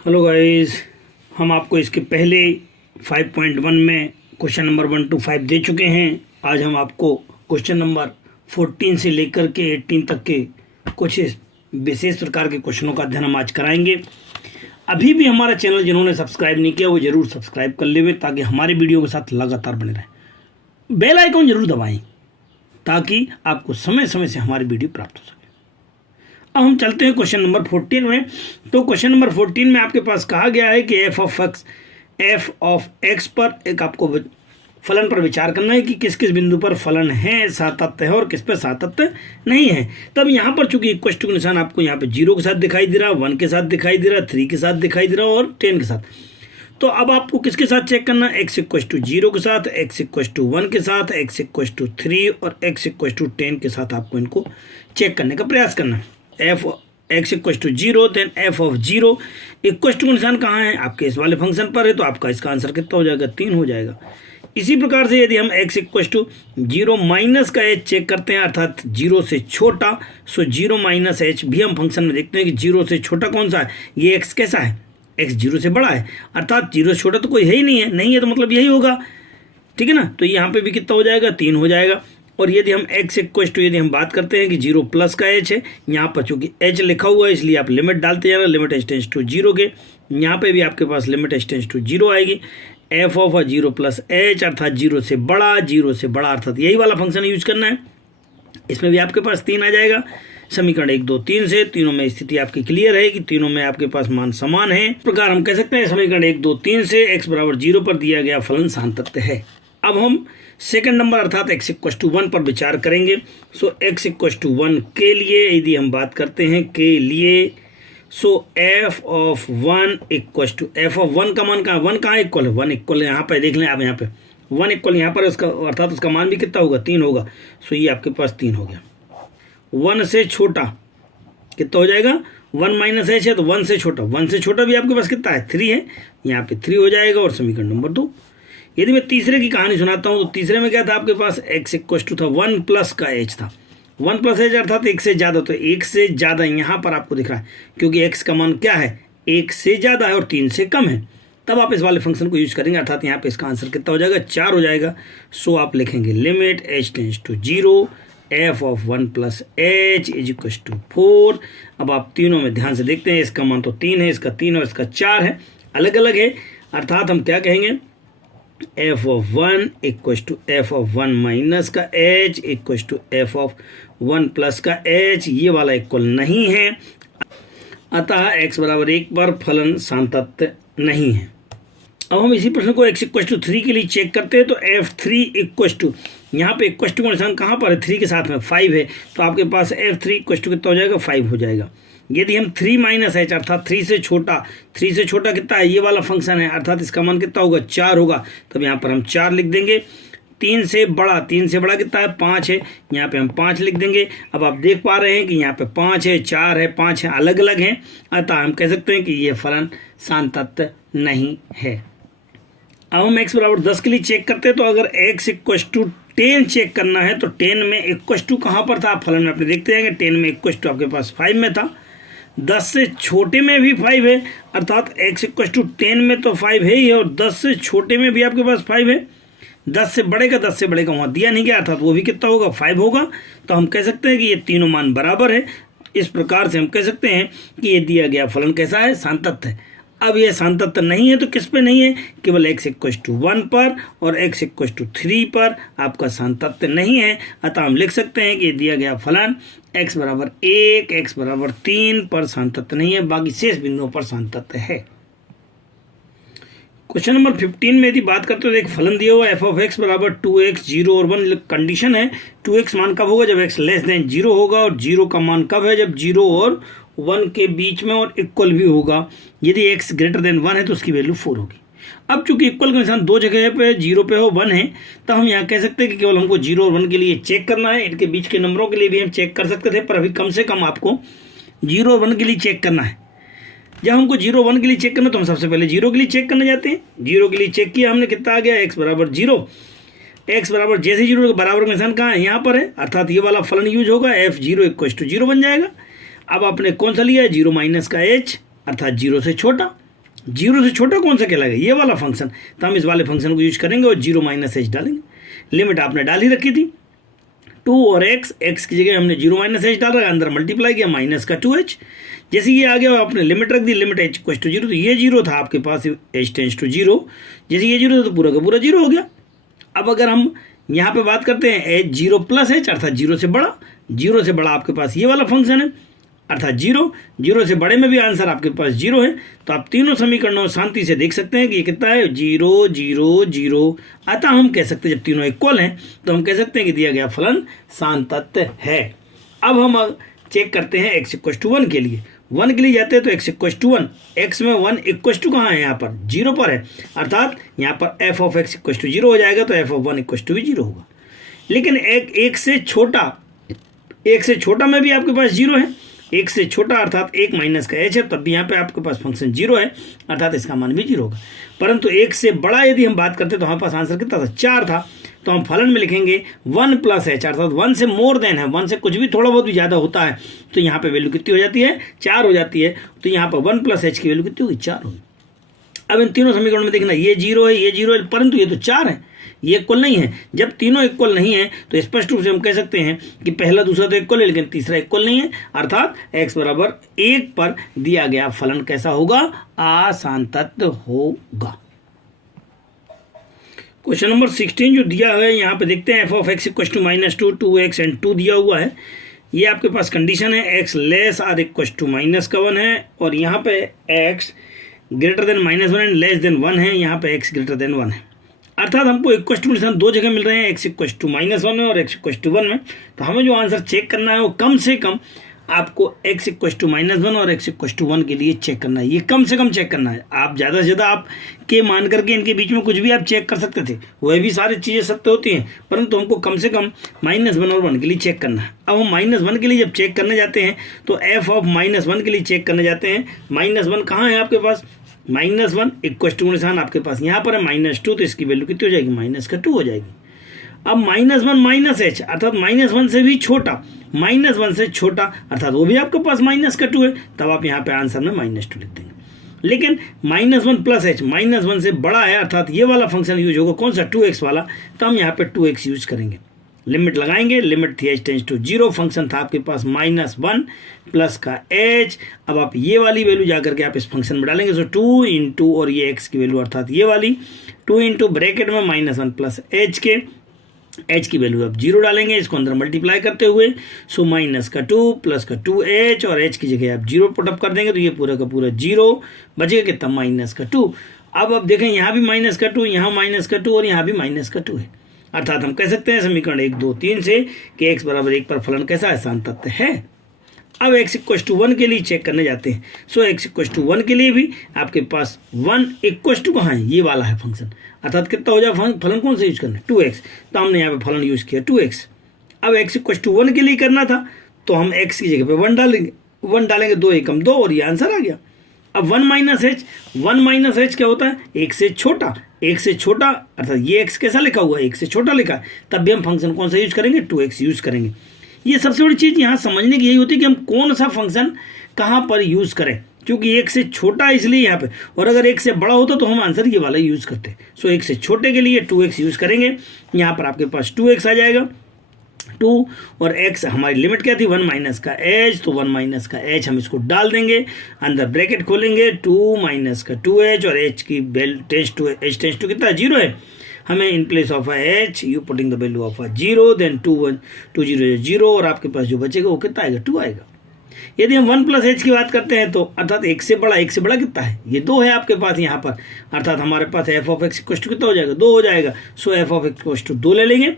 Hello guys, हम आपको इसके पहले 5.1 में क्वेश्चन नंबर 1 to 5 दे चुके हैं। आज हम आपको क्वेश्चन नंबर 14 से लेकर के 18 तक के कुछ विशेष प्रकार के क्वेश्चनों का अध्ययन हम आज कराएंगे। अभी भी हमारा चैनल जिन्होंने सब्सक्राइब नहीं किया वो ज़रूर सब्सक्राइब कर लेंगे ताकि हमारे वीडियो के साथ लगातार बने रहें। बेल आइकन जरूर दबाएं ताकि आपको समय समय से हमारी वीडियो प्राप्त हो सके। अब हम चलते हैं क्वेश्चन नंबर 14 में। तो क्वेश्चन नंबर 14 में आपके पास कहा गया है कि एफ ऑफ एक्स पर एक आपको फलन पर विचार करना है कि किस किस बिंदु पर फलन है, सातत्य है और किस पर सातत्य नहीं है। तब यहाँ पर चूंकि इक्वल टू का निशान आपको यहाँ पे 0 के साथ दिखाई दे रहा, 1 के साथ दिखाई दे रहा, 3 के साथ दिखाई दे रहा और 10 के साथ। तो अब आपको किसके साथ चेक करना है? एक्स इक्वल टू 0 के साथ, एक्स इक्वल टू 1 के साथ, एक्स इक्वल टू 3 और एक्स इक्वल टू 10 के साथ आपको इनको चेक करने का प्रयास करना है। F x equal to 0 then F of 0 equal to का निशान कहाँ है? आपके इस वाले फंक्शन पर है, तो आपका इसका आंसर कितना हो जाएगा? 3 हो जाएगा। इसी प्रकार से यदि हम एक्स इक्वल टू 0 माइनस का एच चेक करते हैं अर्थात 0 से छोटा, सो 0 माइनस एच भी हम फंक्शन में देखते हैं कि 0 से छोटा कौन सा है? ये एक्स कैसा है? एक्स 0 से बड़ा है, अर्थात 0 से छोटा तो कोई है ही नहीं है, नहीं है तो मतलब यही होगा, ठीक है ना। तो यहाँ पे भी कितना हो जाएगा? 3 हो जाएगा। और यदि हम x इक्वल टू यदि हम बात करते हैं कि 0 प्लस का h है, यहाँ पर चूंकि h लिखा हुआ है इसलिए आप लिमिट डालते जाना, लिमिट h टेंड्स टू 0 के, यहाँ पे भी आपके पास लिमिट h टेंड्स टू 0 आएगी। f ऑफ 0 प्लस h अर्थात 0 से बड़ा अर्थात यही वाला फंक्शन यूज करना है। इसमें भी आपके पास 3 आ जाएगा। समीकरण 1 2 3 से तीनों में स्थिति आपकी क्लियर है कि तीनों में आपके पास मान समान है। इस प्रकार हम कह सकते हैं समीकरण 1 2 3 से x बराबर 0 पर दिया गया फलन सातत्य है। अब हम सेकंड नंबर अर्थात x इक्वल टू 1 पर विचार करेंगे। सो x इक्वल टू 1 के लिए यदि हम बात करते हैं के लिए, so f of 1 equal to F of 1 का मान कहाँ? 1 कहाँ इक्वल है? 1 इक्वल है यहाँ पे, देख लें आप यहाँ पे 1 इक्वल यहाँ पर उसका अर्थात उसका मान भी कितना होगा? 3 होगा। सो ये आपके पास 3 हो गया। 1 से छोटा कितना हो जाएगा? 1 माइनस एच है तो 1 से छोटा, 1 से छोटा भी आपके पास कितना है? 3 है, यहाँ पे 3 हो जाएगा। और समीकरण नंबर 2 यदि मैं तीसरे की कहानी सुनाता हूँ तो तीसरे में क्या था? आपके पास x इक्वल टू था 1 प्लस का h था, 1 प्लस h अर्थात 1 से ज़्यादा, तो 1 से ज़्यादा यहाँ पर आपको दिख रहा है क्योंकि x का मान क्या है? 1 से ज़्यादा है और 3 से कम है। तब आप इस वाले फंक्शन को यूज करेंगे अर्थात यहाँ पे इसका आंसर कितना हो जाएगा? 4 हो जाएगा। सो आप लिखेंगे limit h tends to 0 F of 1 plus H is equal to 4। अब आप तीनों में ध्यान से देखते हैं, इसका मान तो 3 है, इसका 3 और इसका 4 है, अलग अलग है, अर्थात हम क्या कहेंगे? F of 1 equal to F of 1 minus का H equal to F of 1 plus का एच, ये वाला इक्वल नहीं है, अतः x बराबर 1 पर फलन सातत्य नहीं है। अब हम इसी प्रश्न को x इक्वल टू 3 के लिए चेक करते हैं। तो f3 इक्वल टू, यहाँ पे इक्वल टू का निशान कहाँ पर है? 3 के साथ में 5 है, तो आपके पास f3 इक्वल टू कितना हो जाएगा? 5 हो जाएगा। यदि हम 3 माइनस एच अर्थात 3 से छोटा कितना है? ये वाला फंक्शन है, अर्थात इसका मान कितना होगा? 4 होगा। तब यहाँ पर हम 4 लिख देंगे। 3 से बड़ा कितना है? 5 है, यहाँ पे हम 5 लिख देंगे। अब आप देख पा रहे हैं कि यहाँ पे 5 है, 4 है, 5 है, अलग अलग हैं, अतः हम कह सकते हैं कि ये फलन सातत्य नहीं है। अब हम x बराबर 10 के लिए चेक करते हैं। तो अगर x इक्वल टू 10 चेक करना है तो 10 में इक्वल टू कहाँ पर था? आप फलन में अपने देखते हैं 10 में इक्वल टू आपके पास 5 में था, 10 से छोटे में भी 5 है, अर्थात x इक्वल टू 10 में तो 5 है ही है और 10 से छोटे में भी आपके पास 5 है। 10 से बड़े का वहाँ दिया नहीं गया, अर्थात वो भी कितना होगा? 5 होगा। तो हम कह सकते हैं कि ये तीनों मान बराबर है। इस प्रकार से हम कह सकते हैं कि ये दिया गया फलन कैसा है? सातत्य है। अब ये सातत्य नहीं है तो किस पे नहीं है? केवल x इक्वल टू 1 पर और x इक्वल टू 3 पर आपका सातत्य नहीं है, अतः हम लिख सकते हैं कि ये दिया गया फलन x बराबर 1, x बराबर 3 पर सातत्य नहीं है, बाकी शेष बिंदुओं पर सातत्य है। क्वेश्चन नंबर 15 में यदि बात करते हो तो एक फलन दिया हुआ एफ ऑफ एक्स बराबर 2x 0 और 1, कंडीशन है 2x मान कब होगा? जब x लेस देन 0 होगा, और 0 का मान कब है? जब 0 और 1 के बीच में और इक्वल भी होगा। यदि x ग्रेटर देन 1 है तो उसकी वैल्यू 4 होगी। अब चूंकि इक्वल का निशान दो जगह पे 0 पे हो 1 है, तो हम यहाँ कह सकते हैं कि केवल हमको 0 और 1 के लिए चेक करना है। इनके बीच के नंबरों के लिए भी हम चेक कर सकते थे, पर अभी कम से कम आपको 0 और 1 के लिए चेक करना है। जब हमको 0 1 के लिए चेक करना तो हम सबसे पहले 0 के लिए चेक करने जाते हैं। 0 के लिए चेक किया हमने, कितना आ गया? x बराबर 0। x बराबर जैसे 0 के बराबर का निशान कहाँ है? यहाँ पर है, अर्थात ये वाला फलन यूज होगा, f0 इक्वल टू 0 बन जाएगा। अब आपने कौन सा लिया है? 0 माइनस का h अर्थात 0 से छोटा, जीरो से छोटा कौन सा कहलाएगा, ये वाला फंक्शन। तो हम इस वाले फंक्शन को यूज करेंगे और जीरो माइनस एच डालेंगे। लिमिट आपने डाल ही रखी थी 2 और x की जगह हमने जीरो माइनस एच डाल रहा है, अंदर मल्टीप्लाई किया माइनस का 2h। जैसे ये आ गया आपने लिमिट रख दी, limit h equal to zero, तो ये जीरो था आपके पास, h टेंस टू जीरो। जैसे ये जीरो था तो पूरा का पूरा जीरो हो गया। अब अगर हम यहाँ पे बात करते हैं h जीरो प्लस h अर्थात जीरो से बड़ा, जीरो से बड़ा आपके पास ये वाला फंक्शन है अर्थात जीरो, जीरो से बड़े में भी आंसर आपके पास जीरो है। तो आप तीनों समीकरणों शांति से देख सकते हैं कि ये कितना है, जीरो जीरो जीरो। अतः हम कह सकते हैं जब तीनों इक्वल हैं तो हम कह सकते हैं कि दिया गया फलन शांतत्व है। अब हम चेक करते हैं x इक्वल टू 1 के लिए। 1 के लिए जाते हैं तो x इक्वल टू 1, x में 1 इक्वल टू कहाँ है, यहाँ पर जीरो पर है, अर्थात यहाँ पर f of x equal to zero हो जाएगा, तो f ऑफ 1 इक्वल टू भी जीरो होगा। लेकिन एक से छोटा में भी आपके पास जीरो है, एक से छोटा अर्थात एक माइनस का h है, तब भी यहाँ पे आपके पास फंक्शन जीरो है, अर्थात इसका मान भी जीरो होगा। परंतु एक से बड़ा यदि हम बात करते तो हमारे पास आंसर कितना था, 4 था। तो हम फलन में लिखेंगे 1 प्लस h, अर्थात 1 से मोर देन है, 1 से कुछ भी थोड़ा बहुत भी ज़्यादा होता है तो यहाँ पे वैल्यू कितनी हो जाती है, 4 हो जाती है। तो यहाँ पर 1 प्लस h की वैल्यू कितनी होगी, 4 होगी। अब इन तीनों समीकरण में देखना, ये जीरो है, ये जीरो है, परंतु ये तो 4 है, ये इक्वल नहीं है। जब तीनों इक्वल नहीं है तो स्पष्ट रूप से हम कह सकते हैं कि पहला दूसरा तो इक्वल है लेकिन तीसरा इक्वल नहीं है, अर्थात x बराबर 1 पर दिया गया फलन कैसा होगा, अशांतत्व होगा। क्वेश्चन नंबर 16 जो दिया है यहाँ पे देखते हैं, f of x equal to minus 2, 2x and 2 दिया हुआ है। ये आपके पास कंडीशन है x less or equal to minus का 1 है, और यहाँ पे x greater than minus 1 and less than 1 है, यहाँ पे x ग्रेटर देन 1 है। अर्थात हमको इक्वल टू निशान दो जगह मिल रहे हैं, x इक्वल टू माइनस 1 में और x इक्वल टू 1 में। तो हमें जो आंसर चेक करना है वो कम से कम आपको x इक्वल टू माइनस 1 और x इक्वल टू 1 के लिए चेक करना है, ये कम से कम चेक करना है। आप ज़्यादा से ज़्यादा आप के मान करके इनके बीच में कुछ भी आप चेक कर सकते थे, वह भी सारी चीज़ें सत्य होती हैं, परंतु हमको कम से कम माइनस 1 और 1 के लिए चेक करना है। अब हम माइनस 1 के लिए जब चेक करने जाते हैं तो f ऑफ माइनस 1 के लिए चेक करने जाते हैं। माइनस 1 कहाँ है आपके पास, माइनस 1 इक्वल टू निशान आपके पास यहाँ पर है माइनस 2, तो इसकी वैल्यू कितनी हो जाएगी, माइनस का 2 हो जाएगी। अब माइनस 1 माइनस h अर्थात माइनस 1 से भी छोटा, माइनस 1 से छोटा अर्थात वो भी आपके पास माइनस का 2 है, तब आप यहाँ पे आंसर में माइनस 2 लिख देंगे। लेकिन माइनस 1 प्लस h माइनस 1 से बड़ा है, अर्थात ये वाला फंक्शन यूज होगा, कौन सा, 2x वाला, तो हम यहाँ पे 2x यूज करेंगे। लिमिट लगाएंगे, लिमिट थी h tends to zero, function था आपके पास माइनस 1 प्लस का h। अब आप ये वाली वैल्यू जाकर के आप इस फंक्शन में डालेंगे, सो 2 इंटू और ये x की वैल्यू अर्थात ये वाली 2 इंटू ब्रैकेट में माइनस 1 प्लस h के, h की वैल्यू आप जीरो डालेंगे, इसको अंदर मल्टीप्लाई करते हुए, सो माइनस का 2 प्लस का 2h और h की जगह आप जीरो पुटअप कर देंगे तो ये पूरा का पूरा जीरो बचेगा कितना, माइनस का 2। अब देखें यहाँ भी माइनस का 2, यहाँ माइनस का 2 और यहाँ भी माइनस का 2 है, अर्थात हम कह सकते हैं समीकरण 1 2 3 से कि x बराबर 1 पर फलन कैसा है, शांतत्व है। अब x इक्वल टू 1 के लिए चेक करने जाते हैं। सो x इक्वल टू 1 के लिए भी आपके पास 1 इक्वल टू कहाँ है, ये वाला है फंक्शन, अर्थात कितना हो जाए फलन कौन सा यूज करना है, 2x, तो हमने यहाँ पे फलन यूज किया 2x। अब x इक्वल टू 1 के लिए करना था तो हम x की जगह पे 1 डालेंगे, 1 डालेंगे 2 एकम 2 और ये आंसर आ गया। अब 1 माइनस h क्या होता है, एक से छोटा, एक से छोटा अर्थात ये x कैसा लिखा हुआ है, एक से छोटा लिखा है, तब भी हम फंक्शन कौन सा यूज करेंगे, 2x यूज करेंगे। ये सबसे बड़ी चीज़ यहाँ समझने की यही होती है कि हम कौन सा फंक्शन कहाँ पर यूज़ करें, क्योंकि एक से छोटा इसलिए यहाँ पे, और अगर एक से बड़ा होता तो हम आंसर ये वाला यूज़ करते। सो एक से छोटे के लिए 2x यूज़ करेंगे, यहाँ पर आपके पास 2x आ जाएगा, 2 और x हमारी लिमिट क्या थी, 1 माइनस का h, तो 1 माइनस का h हम इसको डाल देंगे, अंदर ब्रैकेट खोलेंगे, 2 माइनस का 2h और h की वैल्यू टेंस टू कितना, 0 है। हमें in place of h you putting the value of 0, then 2 0 0 और आपके पास जो बचेगा वो कितना आएगा, 2 आएगा। यदि हम 1 प्लस h की बात करते हैं तो अर्थात एक से बड़ा कितना है, ये 2 है आपके पास यहाँ पर, अर्थात हमारे पास f of x equal to कितना हो जाएगा, 2 हो जाएगा। So f of x equal to 2 ले लेंगे,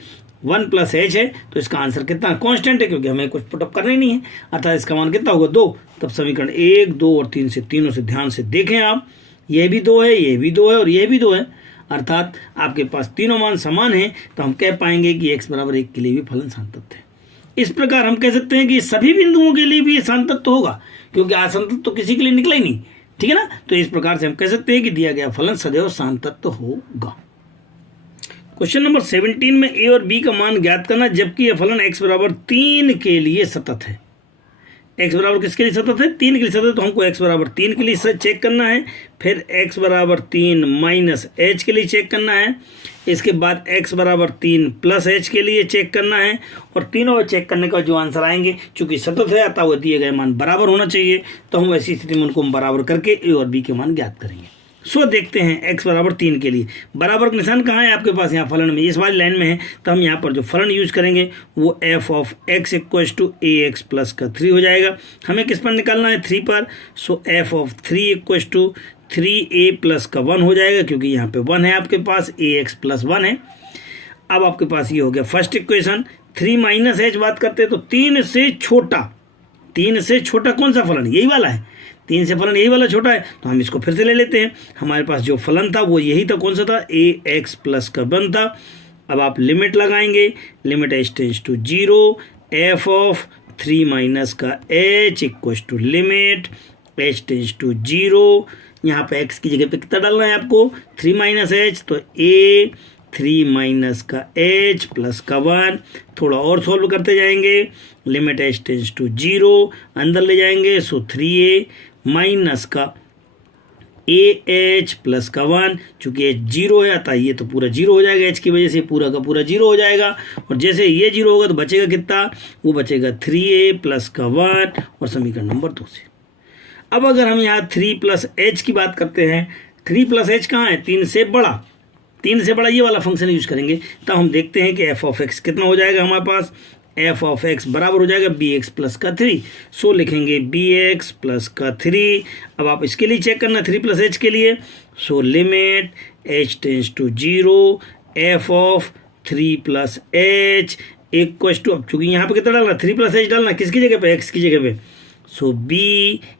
1 प्लस h है तो इसका आंसर कितना, कांस्टेंट है क्योंकि हमें कुछ पुटअप करना ही नहीं है, अर्थात इसका मान कितना होगा, 2। तब समीकरण 1 2 और 3 से, तीनों से ध्यान से देखें आप, ये भी 2 है, ये भी 2 है और ये भी 2 है, अर्थात आपके पास तीनों मान समान हैं, तो हम कह पाएंगे कि x बराबर 1 के लिए भी फलन शांतत्व है। इस प्रकार हम कह सकते हैं कि सभी बिंदुओं के लिए भी ये शांतत्व होगा, क्योंकि असंतत्व तो किसी के लिए निकला ही नहीं, ठीक है ना। तो इस प्रकार से हम कह सकते हैं कि दिया गया फलन सदैव शांतत्व होगा। क्वेश्चन नंबर 17 में a और b का मान ज्ञात करना, जबकि यह फलन x बराबर 3 के लिए सतत है। x बराबर किसके लिए सतत है, 3 के लिए सतत है, तो हमको x बराबर 3 के लिए चेक करना है, फिर x बराबर 3 माइनस h के लिए चेक करना है, इसके बाद x बराबर 3 प्लस h के लिए चेक करना है, और तीनों चेक करने का जो आंसर आएंगे, चूंकि सतत है अतः वो दिए गए मान बराबर होना चाहिए, तो हम ऐसी स्थिति में उनको हम बराबर करके a और b के मान ज्ञात करेंगे। सो देखते हैं x बराबर 3 के लिए बराबर का निशान कहाँ है आपके पास, यहाँ फलन में इस वाली लाइन में है, तो हम यहाँ पर जो फलन यूज करेंगे वो f of x equals to ax plus का 3 हो जाएगा। हमें किस पर निकालना है, 3 पर, so f of 3 equals to 3a plus का 1 हो जाएगा, क्योंकि यहाँ पे 1 है आपके पास, ax प्लस 1 है। अब आपके पास ये हो गया फर्स्ट इक्वेशन। 3 माइनस h बात करते हैं तो 3 से छोटा कौन सा फलन, यही वाला है, 3 से फलन यही वाला छोटा है, तो हम इसको फिर से ले लेते हैं। हमारे पास जो फलन था वो यही था, कौन सा था, ax प्लस का 1 था। अब आप लिमिट लगाएंगे, limit h tends to 0, f of 3 minus का h equals to limit h tends to 0। यहाँ पे x की जगह पे कितना डालना है आपको, 3 माइनस h, तो a 3 माइनस का h प्लस का 1। थोड़ा और सॉल्व करते जाएंगे, लिमिट h टेंड्स टू 0 अंदर ले जाएंगे, सो 3a माइनस का ah प्लस का 1, चूंकि h 0 है अतः ये तो पूरा 0 हो जाएगा, h की वजह से पूरा का पूरा 0 हो जाएगा, और जैसे ये 0 होगा तो बचेगा कितना, वो बचेगा 3a प्लस का 1, और समीकरण नंबर 2 से। अब अगर हम यहाँ 3 प्लस h की बात करते हैं, 3 प्लस h कहाँ है, 3 से बड़ा, 3 से बड़ा ये वाला फंक्शन यूज करेंगे, तब हम देखते हैं कि f ऑफ x कितना हो जाएगा हमारे पास, f ऑफ x बराबर हो जाएगा bx प्लस का 3। सो लिखेंगे bx प्लस का 3। अब आप इसके लिए चेक करना 3 प्लस h के लिए, so limit h tends to 0, f of 3 plus h equals to, अब चूंकि यहाँ पे कितना डालना, 3 प्लस h डालना, किसकी जगह पे, x की जगह पे, सो b,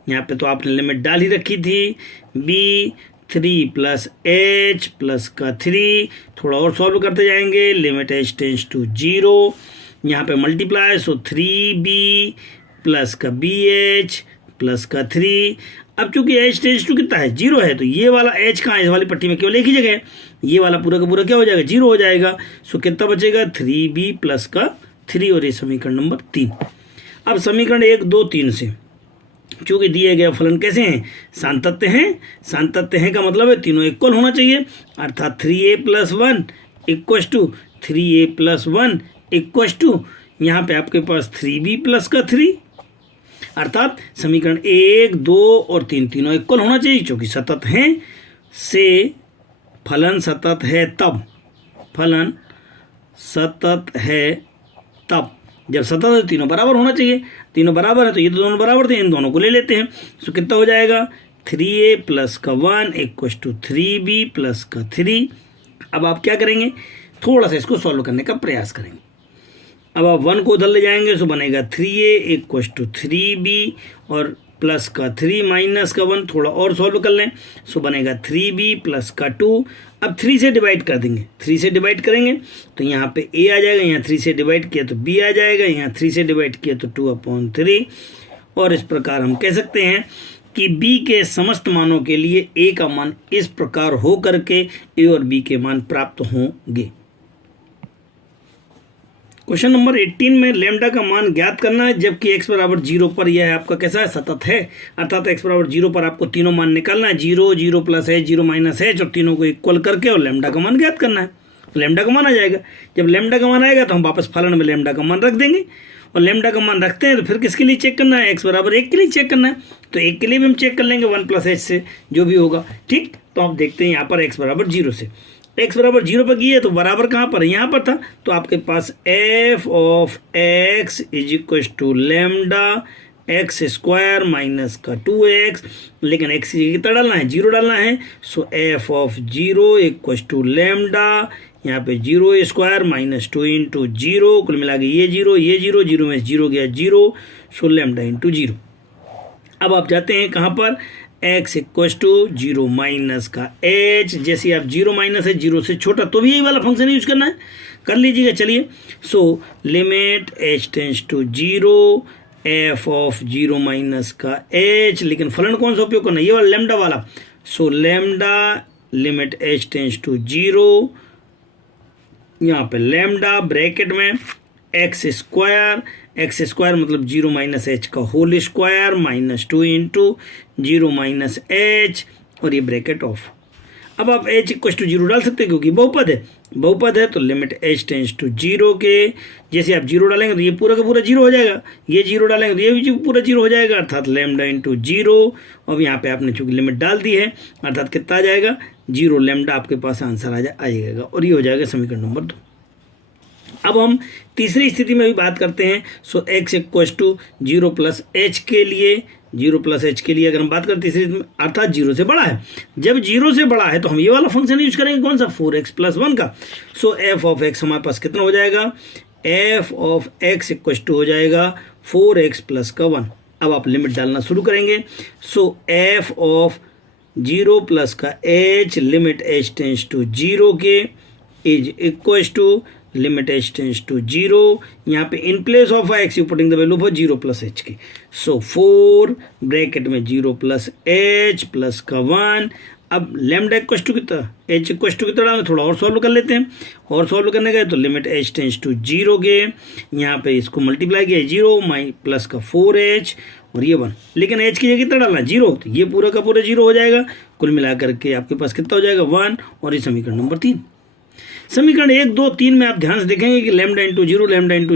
यहाँ पे तो आपने लिमिट डाल ही रखी थी, b 3 प्लस h प्लस का 3। थोड़ा और सॉल्व करते जाएंगे, लिमिट h टेंड्स टू 0, यहाँ पे मल्टीप्लाई, सो 3b प्लस का bh प्लस का 3। अब चूंकि h टेंड्स टू कितना है, 0 है, तो ये वाला h कहाँ है, इस वाली पट्टी में केवल एक ही जगह है, ये वाला पूरा का पूरा क्या हो जाएगा, 0 हो जाएगा। सो कितना बचेगा, 3b प्लस का 3, और ये समीकरण नंबर 3। अब समीकरण 1 2 3 से चूंकि दिए गए फलन कैसे हैं, सान्तत्य हैं, सान्तत्य हैं का मतलब है तीनों इक्वल होना चाहिए, अर्थात 3a plus 1 equals to 3a plus 1 equals to, यहाँ पे आपके पास 3b प्लस का 3, अर्थात समीकरण 1 2 और 3 तीनों इक्वल होना चाहिए, क्योंकि सतत हैं से फलन सतत है तब, फलन सतत है तब, जब सतत है तीनों बराबर होना चाहिए, तीनों बराबर है तो ये तो दोनों बराबर थे, इन दोनों को ले लेते हैं। सो कितना हो जाएगा, 3a प्लस का 1 इक्वल्स टू 3b प्लस का 3। अब आप क्या करेंगे, थोड़ा सा इसको सॉल्व करने का प्रयास करेंगे। अब आप 1 को उधर ले जाएंगे, सो बनेगा 3a इक्वल्स टू 3b और प्लस का 3 माइनस का 1, थोड़ा और सॉल्व कर लें, सो बनेगा 3b प्लस का 2। अब 3 से डिवाइड कर देंगे, 3 से डिवाइड करेंगे तो यहाँ पे a आ जाएगा, यहाँ 3 से डिवाइड किया तो b आ जाएगा, यहाँ 3 से डिवाइड किया तो 2/3। और इस प्रकार हम कह सकते हैं कि b के समस्त मानों के लिए a का मान इस प्रकार हो करके a और b के मान प्राप्त होंगे। क्वेश्चन नंबर 18 में लैम्डा का मान ज्ञात करना है, जबकि x बराबर 0 पर यह आपका कैसा है, सतत है, अर्थात x बराबर 0 पर आपको तीनों मान निकालना है, 0 0 प्लस h 0 माइनस h, और तीनों को इक्वल करके और लैम्डा का मान ज्ञात करना है। तो लैम्डा का मान आ जाएगा, जब लैम्डा का मान आएगा तो हम वापस फलन में लैम्डा का मान रख देंगे, और लैम्डा का मान रखते हैं तो फिर किसके लिए चेक करना है, x बराबर 1 के लिए चेक करना है, तो 1 के लिए भी हम चेक कर लेंगे 1 प्लस h से जो भी होगा, ठीक। तो आप देखते हैं यहाँ पर x बराबर 0 से, x बराबर 0 पर किए तो बराबर कहाँ पर है, यहाँ पर था, तो आपके पास f of x is equal to lambda x square minus का 2x, लेकिन x की कितना डालना है, 0 डालना है, so f of 0 equal to lambda, यहाँ पे 0 स्क्वायर माइनस 2 इंटू 0, कुल मिला के ये 0 0 में 0 गया 0, सो लैम्डा इंटू 0। अब आप जाते हैं कहाँ पर, x इक्वल टू 0 माइनस का h, जैसे आप 0 माइनस है 0 से छोटा तो भी यही वाला फंक्शन यूज करना है, कर लीजिएगा। चलिए, so limit h tends to 0 f of 0 minus का h, लेकिन फलन कौन सा उपयोग करना है, ये वाला लैम्डा वाला, so lambda limit h tends to 0, यहाँ पे लैम्डा ब्रैकेट में एक्स स्क्वायर एक्स स्क्वायर मतलब 0 माइनस एच का whole square minus 2 into 0 minus H और ये ब्रैकेट ऑफ। अब आप एच इक्वल टू 0 डाल सकते हैं क्योंकि बहुपद है तो लिमिट एच टेंस टू 0 के जैसे आप 0 डालेंगे तो ये पूरा का पूरा 0 हो जाएगा, ये 0 डालेंगे तो ये भी पूरा 0 हो जाएगा, अर्थात लैम्डा इंटू 0। अब यहाँ पे आपने चूंकि लिमिट डाल दी है अर्थात कितना आ जाएगा 0 लैम्डा, आपके पास आंसर आएगा और ये हो जाएगा समीकरण नंबर 2। अब हम तीसरी स्थिति में भी बात करते हैं। So X equal to 0 plus H के लिए 0 प्लस एच के लिए अगर हम बात करें तीसरी स्थिति में अर्थात 0 से बड़ा है, जब 0 से बड़ा है तो हम ये वाला फंक्शन यूज करेंगे कौन सा 4x प्लस 1 का। सो एफ ऑफ एक्स हमारे पास कितना हो जाएगा, f of x equal to हो जाएगा 4x प्लस का 1। अब आप लिमिट डालना शुरू करेंगे। सो एफ ऑफ 0 प्लस का h limit h tends to 0 के is equal to limit h tends to 0। यहाँ पे in place of x you putting the value for 0 plus h की। सो 4 ब्रैकेट में 0 प्लस h प्लस का 1। अब lambda equal to कितना, h equal to कितना डालना, थोड़ा और सॉल्व कर लेते हैं। और सॉल्व करने गए तो लिमिट h टेंस टू 0 के यहाँ पे इसको मल्टीप्लाई किया 0 माई प्लस का 4h और ये 1, लेकिन h की जगह कितना डालना 0, तो ये पूरा का पूरा 0 हो जाएगा। कुल मिलाकर के आपके पास कितना हो जाएगा 1 और ये समीकरण नंबर 3। समीकरण 1, 2, 3 में आप ध्यान से देखेंगे कि लैम्डा इंटू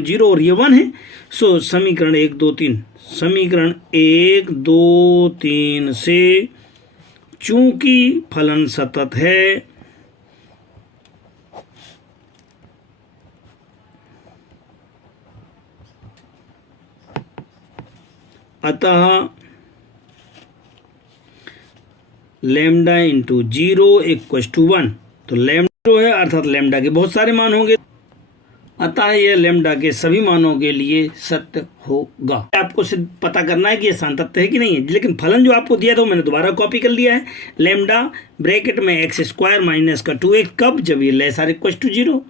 0 और ये 1 है। सो समीकरण 1, 2, 3 समीकरण 1, 2, 3 से चूंकि फलन सतत है अतः लैम्डा इंटू 0 इक्वल टू 1, तो लैम्डा है अर्थात लैम्डा के बहुत सारे मान होंगे, अतः यह लैम्डा के सभी मानों के लिए सत्य होगा। आपको सिर्फ पता करना है कि यह सातत्य है कि नहीं है, लेकिन फलन जो आपको दिया था वो मैंने दोबारा कॉपी कर लिया है। लैम्डा ब्रैकेट में एक्स स्क्वायर माइनस का 2x, कब, जब ये लेस आर इक्वल टू 0।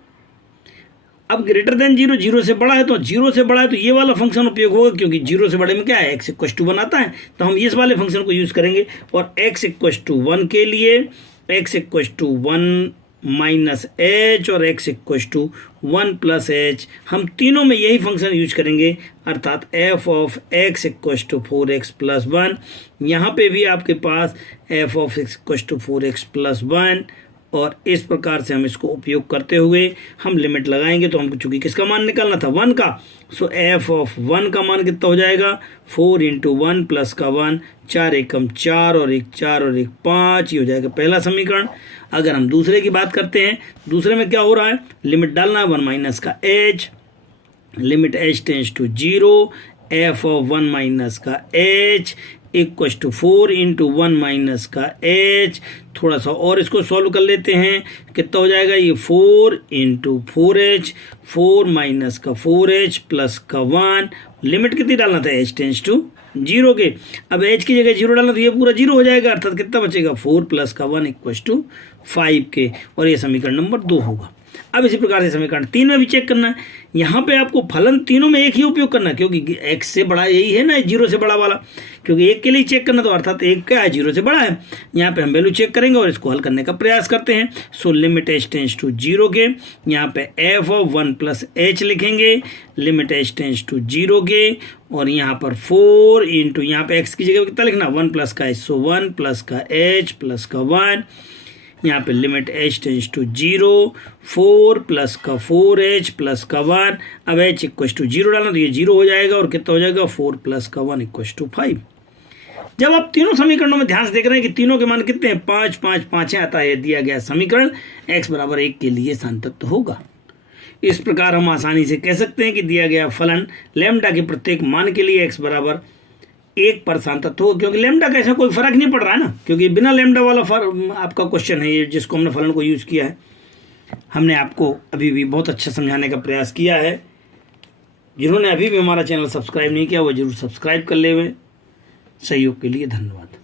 अब ग्रेटर देन 0, 0 से बड़ा है तो 0 से बड़ा है तो ये वाला फंक्शन उपयोग होगा क्योंकि 0 से बड़े में क्या है एक्स इक्वल टू 1 आता है, तो हम इस वाले फंक्शन को यूज करेंगे। और एक्स इक्वल टू 1 के लिए X equal to 1 minus H और X equal to 1 plus H, हम तीनों में यही फंक्शन यूज करेंगे अर्थात F of x equal to 4x plus 1। यहाँ पे भी आपके पास F of x equal to 4x plus 1 और इस प्रकार से हम इसको उपयोग करते हुए हम लिमिट लगाएंगे। तो हमको चूंकि किसका मान निकालना था 1 का, सो एफ ऑफ 1 का मान कितना हो जाएगा 4 इंटू 1 प्लस का 1, 4 एकम 4 और 1 4 और 1 5, ये हो जाएगा पहला समीकरण। अगर हम दूसरे की बात करते हैं, दूसरे में क्या हो रहा है, लिमिट डालना है 1 माइनस का h, limit h tends to 0, F of 1 minus का h equal to 4 into 1 minus का h। थोड़ा सा और इसको सॉल्व कर लेते हैं, कितना हो जाएगा ये 4 इंटू 4h, 4 माइनस का 4h प्लस का 1, लिमिट कितनी डालना था h टेंस टू 0 के। अब h की जगह 0 डालना तो ये पूरा 0 हो जाएगा अर्थात कितना बचेगा 4 प्लस का 1 इक्वल टू 5 के, और ये समीकरण नंबर 2 होगा। अब इसी प्रकार से समीकरण 3 में भी चेक करना है। यहाँ पे आपको फलन तीनों में एक ही उपयोग करना है क्योंकि x से बड़ा यही है ना 0 से बड़ा वाला, क्योंकि एक के लिए चेक करना तो अर्थात एक क्या है 0 से बड़ा है। यहाँ पे हम वैल्यू चेक करेंगे और इसको हल करने का प्रयास करते हैं। So limit h tends to 0 के, यहाँ पे एफ ऑफ 1 प्लस h लिखेंगे, लिमिट h टेंस टू 0 के, और यहाँ पर 4 इंटू यहाँ पे x की जगह कितना लिखना 1 प्लस का h, सो 1 प्लस का h प्लस का 1, यहाँ पे limit h tends to 0, 4 plus का 4h प्लस का 1। अब h इक्वल टू 0 डालना तो ये 0 हो जाएगा और कितना हो जाएगा 4 प्लस का 1 इक्वल टू 5। जब आप तीनों समीकरणों में ध्यान से देख रहे हैं कि तीनों के मान कितने हैं 5 5 5 है, अतः ये दिया गया समीकरण x बराबर 1 के लिए संतुष्ट होगा। इस प्रकार हम आसानी से कह सकते हैं कि दिया गया फलन लैम्डा के प्रत्येक मान के लिए x बराबर 1 पर संतुष्ट हो, क्योंकि लैम्डा का ऐसा कोई फर्क नहीं पड़ रहा है ना, क्योंकि बिना लैम्डा वाला आपका क्वेश्चन है ये जिसको हमने फलन को यूज़ किया है। हमने आपको अभी भी बहुत अच्छा समझाने का प्रयास किया है। जिन्होंने अभी भी हमारा चैनल सब्सक्राइब नहीं किया वो जरूर सब्सक्राइब कर ले। सहयोग के लिए धन्यवाद।